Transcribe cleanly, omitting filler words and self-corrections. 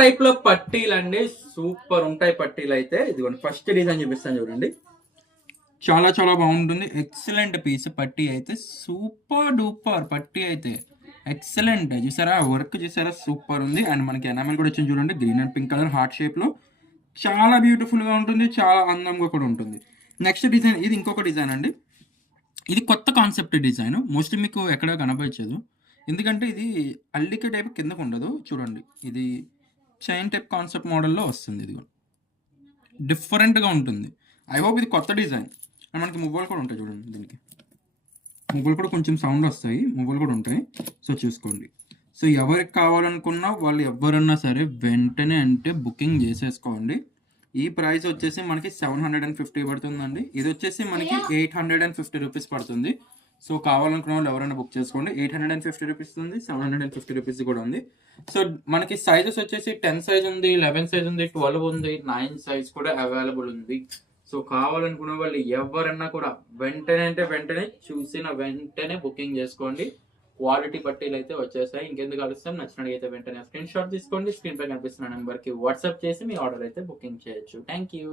Type లో పట్టీలు అండి, సూపర్ ఉంటాయి పట్టీలు అయితే. ఇదిగోండి ఫస్ట్ డిజైన్ చూపిస్తాను చూడండి, చాలా చాలా బాగుంటుంది. ఎక్సలెంట్ పీస్ పట్టీ అయితే, సూపర్ డూపర్ పట్టీ అయితే ఎక్సలెంట్. చూసారా వర్క్, చూసారా సూపర్ ఉంది. అండ్ మనకి ఎనామెల్ కూడా వచ్చింది చూడండి, green and pink colour heart shape లో, చాలా బ్యూటిఫుల్ గా ఉంటుంది, చాలా అందంగా కూడా ఉంటుంది. నెక్స్ట్ డిజైన్, ఇది ఇంకొక డిజైన్ అండి. ఇది కొత్త కాన్సెప్ట్ డిజైన్, మోస్ట్లీ మీకు ఎక్కడ కనపరచదు, ఎందుకంటే ఇది అల్లిక టైప్ కిందకు ఉండదు చూడండి. ఇది చైన్ టైప్ కాన్సెప్ట్ మోడల్లో వస్తుంది. ఇది డిఫరెంట్గా ఉంటుంది. ఐ హోప్ ఇది కొత్త డిజైన్. అండ్ మనకి మొబైల్ కూడా ఉంటాయి చూడండి, దీనికి మొబైల్ కూడా కొంచెం సౌండ్ వస్తాయి, మొబైల్ కూడా ఉంటాయి, సో చూసుకోండి. సో ఎవరికి కావాలనుకున్నా వాళ్ళు ఎవరన్నా సరే వెంటనే అంటే బుకింగ్ చేసేసుకోండి. ఈ ప్రైస్ వచ్చేసి మనకి 750 పడుతుందండి. ఇది వచ్చేసి మనకి 850 రూపీస్ పడుతుంది. సో కావాలనుకున్న వాళ్ళు ఎవరైనా బుక్ చేసుకోండి. 850 రూపీస్ ఉంది, 750 రూపీస్ కూడా ఉంది. సో మనకి సైజెస్ వచ్చేసి 10 సైజ్ ఉంది, 11 సైజ్ ఉంది, 12 ఉంది, 9 సైజ్ కూడా అవైలబుల్ ఉంది. సో కావాలనుకున్న వాళ్ళు ఎవరన్నా కూడా వెంటనే అంటే వెంటనే చూసిన వెంటనే బుకింగ్ చేసుకోండి. క్వాలిటీ పట్టీలు అయితే వచ్చేసాయి. ఇంకెందుకు కలుస్తాం, నచ్చినట్టు అయితే వెంటనే స్క్రీన్ షాట్ తీసుకోండి. స్క్రీన్ పై కనిపిస్తున్న నెంబర్కి వాట్సాప్ చేసి మీ ఆర్డర్ అయితే బుకింగ్ చేయొచ్చు. Thank you.